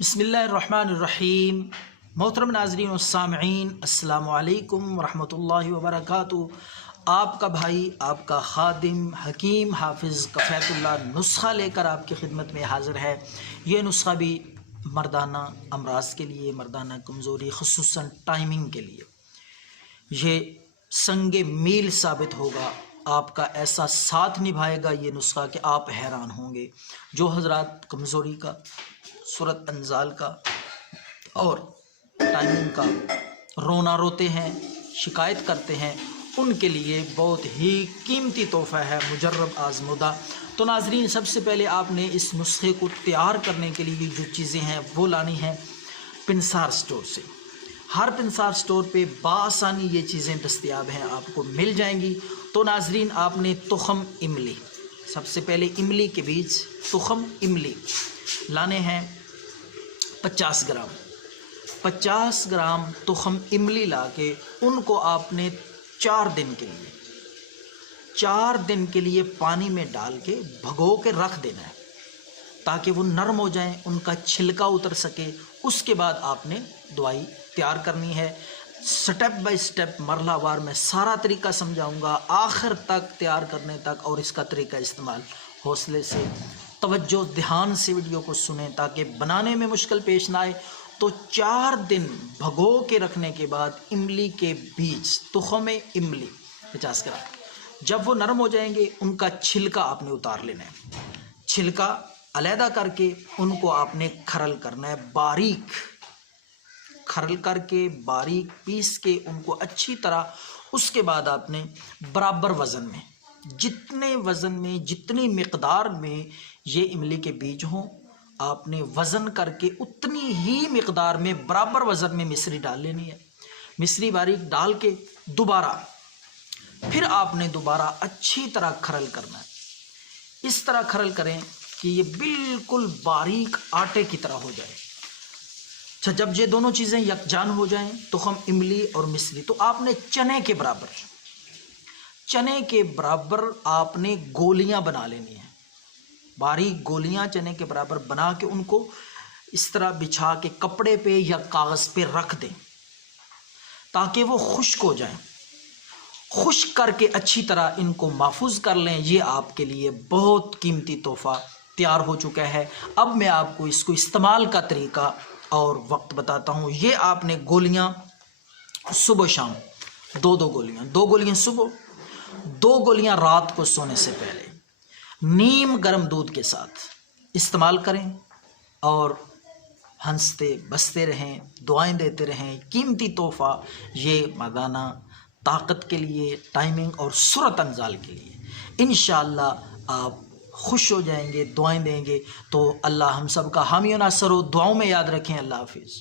बिस्मिल्लाहिर्रहमानिर्रहीम। मोहतरम नाज़रीन व सामईन, अस्सलामु अलैकुम वरहमतुल्लाहि वबरकातुहू। आपका भाई, आपका खादिम हकीम हाफिज़ कफ़ैतुल्लाह नुस्ख़ा लेकर आपकी खिदमत में हाज़िर है। ये नुस्ख़ा भी मर्दाना अमराज़ के लिए, मर्दाना कमज़ोरी ख़ुसूसन टाइमिंग के लिए ये संगे मील साबित होगा। आपका ऐसा साथ निभाएगा ये नुस्ख़ा कि आप हैरान होंगे। जो हज़रात कमज़ोरी का, सूरत अंजाल का और टाइमिंग का रोना रोते हैं, शिकायत करते हैं, उनके लिए बहुत ही कीमती तोहफ़ा है मुजर्रब आज़मुदा। तो नाज़रीन, सबसे पहले आपने इस नुस्खे को तैयार करने के लिए जो चीज़ें हैं वो लानी हैं पिंसार स्टोर से। हर पिंसार स्टोर पे बासानी ये चीज़ें दस्तयाब हैं, आपको मिल जाएंगी। तो नाज़रीन, आपने तुख़म इमली, सबसे पहले इमली के बीज, तुख़म इमली लाने हैं 50 ग्राम। 50 ग्राम तुख़म इमली लाके उनको आपने 4 दिन के लिए पानी में डाल के भगो के रख देना है ताकि वो नरम हो जाएं, उनका छिलका उतर सके। उसके बाद आपने दवाई तैयार करनी है। स्टेप बाय स्टेप मरहलावार मैं सारा तरीका समझाऊंगा आखिर तक तैयार करने तक, और इसका तरीका इस्तेमाल हौसले से, तवज्जो, ध्यान से वीडियो को सुने ताकि बनाने में मुश्किल पेश ना आए। तो 4 दिन भगो के रखने के बाद इमली के बीज, तुख़म इमली 50 ग्राम, जब वो नरम हो जाएंगे उनका छिलका आपने उतार लेना है। छिलका अलहदा करके उनको आपने खरल करना है, बारीक खरल करके बारीक पीस के उनको अच्छी तरह। उसके बाद आपने बराबर वज़न में, जितने वज़न में, जितनी मिक़दार में ये इमली के बीज हों, आपने वज़न करके उतनी ही मिक़दार में बराबर वज़न में मिश्री डाल लेनी है। मिश्री बारीक डाल के फिर आपने दोबारा अच्छी तरह खरल करना है। इस तरह खरल करें कि ये बिल्कुल बारीक आटे की तरह हो जाए। अच्छा, जब ये दोनों चीज़ें यकजान हो जाएं, तुख़म इमली और मिश्री, तो आपने चने के बराबर आपने गोलियां बना लेनी है। बारीक गोलियां चने के बराबर बना के उनको इस तरह बिछा के कपड़े पे या कागज़ पे रख दें ताकि वो खुश्क हो जाएं। खुश्क करके अच्छी तरह इनको महफूज कर लें। ये आपके लिए बहुत कीमती तोहफ़ा तैयार हो चुका है। अब मैं आपको इसको इस्तेमाल का तरीका और वक्त बताता हूँ। ये आपने गोलियाँ सुबह शाम 2 गोलियाँ सुबह, 2 गोलियाँ रात को सोने से पहले नीम गर्म दूध के साथ इस्तेमाल करें और हंसते बसते रहें, दुआएं देते रहें। कीमती तोहफ़ा ये मर्दाना ताकत के लिए, टाइमिंग और सूरत अंजाल के लिए। इंशाअल्लाह आप खुश हो जाएंगे, दुआएं देंगे। तो अल्लाह हम सब का हामी और नासर हो। दुआओं में याद रखें। अल्लाह हाफिज़।